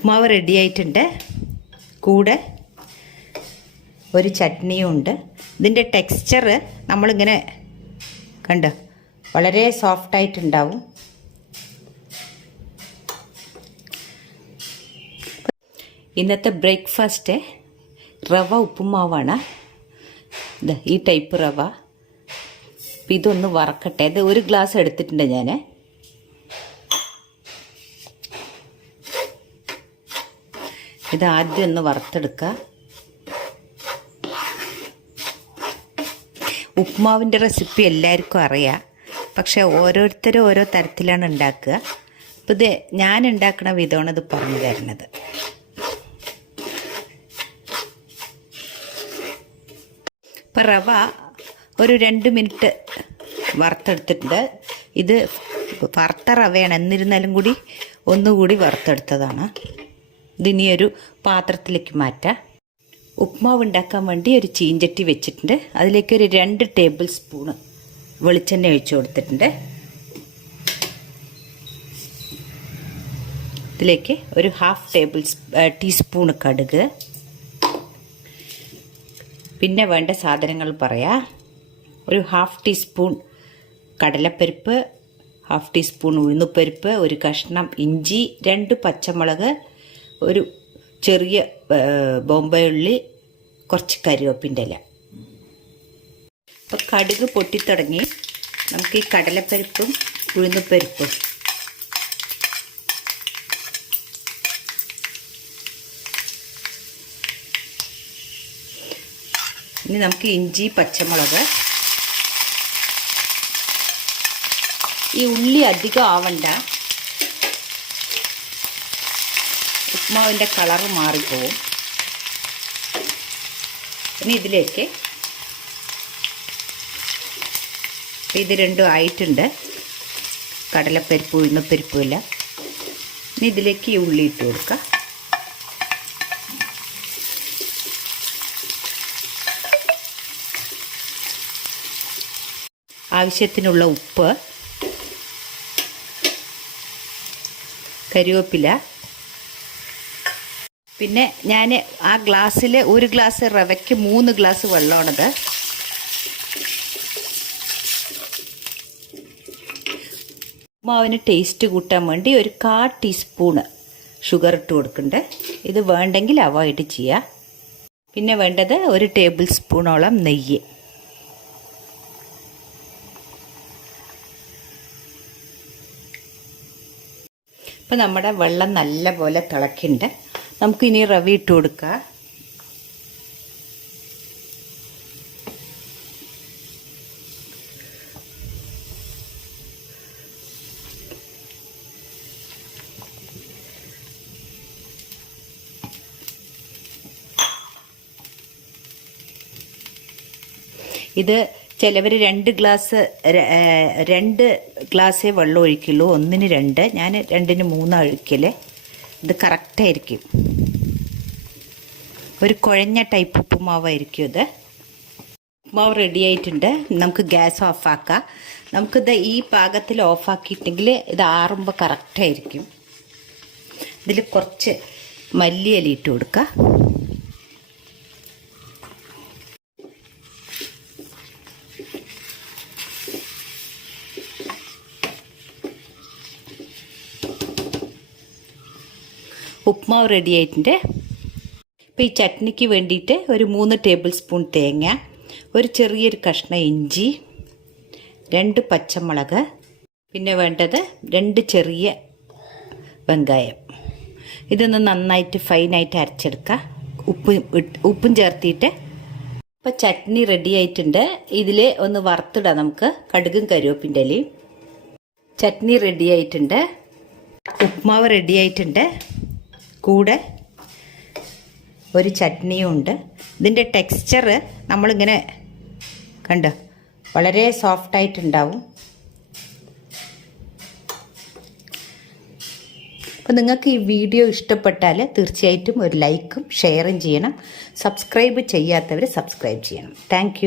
ഉപ്മാവ് റെഡി ആയിട്ടുണ്ട്. കൂടെ ഒരു ചട്നിയും ഉണ്ട്. ഇതിൻ്റെ ടെക്സ്ചർ നമ്മളിങ്ങനെ കണ്ടോ, വളരെ സോഫ്റ്റായിട്ടുണ്ടാവും. ഇന്നത്തെ ബ്രേക്ക്ഫാസ്റ്റ് റവ ഉപ്പുമാവാണ്. ഈ ടൈപ്പ് റവ. ഇതൊന്ന് വറക്കട്ടെ. ഇത് ഒരു ഗ്ലാസ് എടുത്തിട്ടുണ്ട് ഞാൻ. ഇത് ആദ്യം ഒന്ന് വറുത്തെടുക്കുക. ഉപ്മാവിൻ്റെ റെസിപ്പി എല്ലാവർക്കും അറിയാം, പക്ഷെ ഓരോരുത്തരും ഓരോ തരത്തിലാണ് ഉണ്ടാക്കുക. അപ്പോൾ ഇത് ഞാൻ ഉണ്ടാക്കുന്ന വിധമാണ് ഇത് പറഞ്ഞു തരുന്നത്. ഇപ്പോൾ റവ ഒരു 2 മിനിറ്റ് വറുത്തെടുത്തിട്ടുണ്ട്. ഇത് വറുത്ത റവയാണ്, എന്നിരുന്നാലും കൂടി ഒന്നുകൂടി വറുത്തെടുത്തതാണ്. ഇതിനിയൊരു പാത്രത്തിലേക്ക് മാറ്റാം. ഉപ്മാവ് ഉണ്ടാക്കാൻ വേണ്ടി ഒരു ചീഞ്ചട്ടി വെച്ചിട്ടുണ്ട്. അതിലേക്ക് ഒരു 2 ടേബിൾ സ്പൂണ് വെളിച്ചെണ്ണ ഒഴിച്ചു കൊടുത്തിട്ടുണ്ട്. ഇതിലേക്ക് ഒരു 1/2 ടീസ്പൂൺ കടുക്. പിന്നെ വേണ്ട സാധനങ്ങൾ പറയാം. ഒരു 1/2 ടീസ്പൂൺ കടലപ്പരിപ്പ്, 1/2 ടീസ്പൂൺ ഉഴുന്നുപരിപ്പ്, ഒരു കഷ്ണം ഇഞ്ചി, 2 പച്ചമുളക്, ഒരു ചെറിയ ബോംബെ ഉള്ളി, കുറച്ച് കരിവേപ്പിൻ്റെ ഇല. അപ്പോൾ കടുക് പൊട്ടിത്തുടങ്ങി. നമുക്ക് ഈ കടലപ്പരിപ്പും ഉഴുന്നുപരിപ്പും ഇനി നമുക്ക് ഇഞ്ചി, പച്ചമുളക്. ഈ ഉള്ളി അധികം ആവണ്ട, ഉപ്മാവിൻ്റെ കളറ് മാറിപ്പോവും. ഇനി ഇതിലേക്ക് ഇത് രണ്ടും ആയിട്ടുണ്ട്, കടലപ്പരിപ്പ് ഉഴുന്നപ്പരിപ്പും ഇല്ല. ഇനി ഇതിലേക്ക് ഈ ഉള്ളി ഇട്ട് കൊടുക്കുക. ആവശ്യത്തിനുള്ള ഉപ്പ്, കരിവേപ്പില. പിന്നെ ഞാൻ ആ ഗ്ലാസ്സിൽ 1 ഗ്ലാസ് റവയ്ക്ക് 3 ഗ്ലാസ് വെള്ളമാണത്. ഉപ്മാവിന് ടേസ്റ്റ് കൂട്ടാൻ വേണ്ടി ഒരു 1/4 ടീസ്പൂണ് ഷുഗർ ഇട്ട് കൊടുക്കുന്നുണ്ട്. ഇത് വേണ്ടെങ്കിൽ അവോയ്ഡ് ചെയ്യുക. പിന്നെ വേണ്ടത് 1 ടേബിൾ സ്പൂണോളം നെയ്യ്. ഇപ്പം നമ്മുടെ വെള്ളം നല്ല പോലെ തിളക്കുന്നുണ്ട്. നമുക്കിനി റവ ഇട്ട് കൊടുക്കുക. ഇത് ചിലവർ 2 ഗ്ലാസ്സേ വെള്ളം ഒഴിക്കുള്ളൂ, 1-ന് 2. ഞാൻ 2-ന് 3 ഒഴിക്കൽ. ഇത് കറക്റ്റായിരിക്കും. ഒരു കുഴഞ്ഞ ടൈപ്പ് ഉപ്പുമാവായിരിക്കും ഇത്. ഉപ്പുമാവ് റെഡി ആയിട്ടുണ്ട്. നമുക്ക് ഗ്യാസ് ഓഫാക്കാം. നമുക്കിത് ഈ പാകത്തിൽ ഓഫാക്കിയിട്ടെങ്കിൽ ഇത് ആറുമ്പോൾ കറക്റ്റായിരിക്കും. ഇതിൽ കുറച്ച് മല്ലിയില ഇട്ട് കൊടുക്കുക. ഉപ്മാവ് റെഡി ആയിട്ടുണ്ട്. ഇപ്പോൾ ഈ ചട്നിക്ക് വേണ്ടിയിട്ട് ഒരു 3 ടേബിൾ സ്പൂൺ തേങ്ങ, ഒരു ചെറിയൊരു കഷ്ണം ഇഞ്ചി, 2 പച്ചമുളക്, പിന്നെ വേണ്ടത് 2 ചെറിയ വെങ്കായം. ഇതൊന്ന് നന്നായിട്ട് ഫൈനായിട്ട് അരച്ചെടുക്കുക. ഉപ്പും ചേർത്തിട്ട്. ഇപ്പോൾ ചട്നി റെഡി ആയിട്ടുണ്ട്. ഇതിൽ ഒന്ന് വറുത്തിടാം നമുക്ക്, കടുകും കരിവേപ്പിൻ്റെ ഇലയും. ചട്നി റെഡി ആയിട്ടുണ്ട്. ഉപ്മാവ് റെഡി ആയിട്ടുണ്ട്. കൂടെ ഒരു ചട്നിയും ഉണ്ട്. ഇതിൻ്റെ ടെക്സ്ചർ നമ്മളിങ്ങനെ കണ്ടോ, വളരെ സോഫ്റ്റായിട്ടുണ്ടാവും. അപ്പോൾ നിങ്ങൾക്ക് ഈ വീഡിയോ ഇഷ്ടപ്പെട്ടാൽ തീർച്ചയായിട്ടും ഒരു ലൈക്കും ഷെയറും ചെയ്യണം. സബ്സ്ക്രൈബ് ചെയ്യാത്തവർ സബ്സ്ക്രൈബ് ചെയ്യണം. താങ്ക്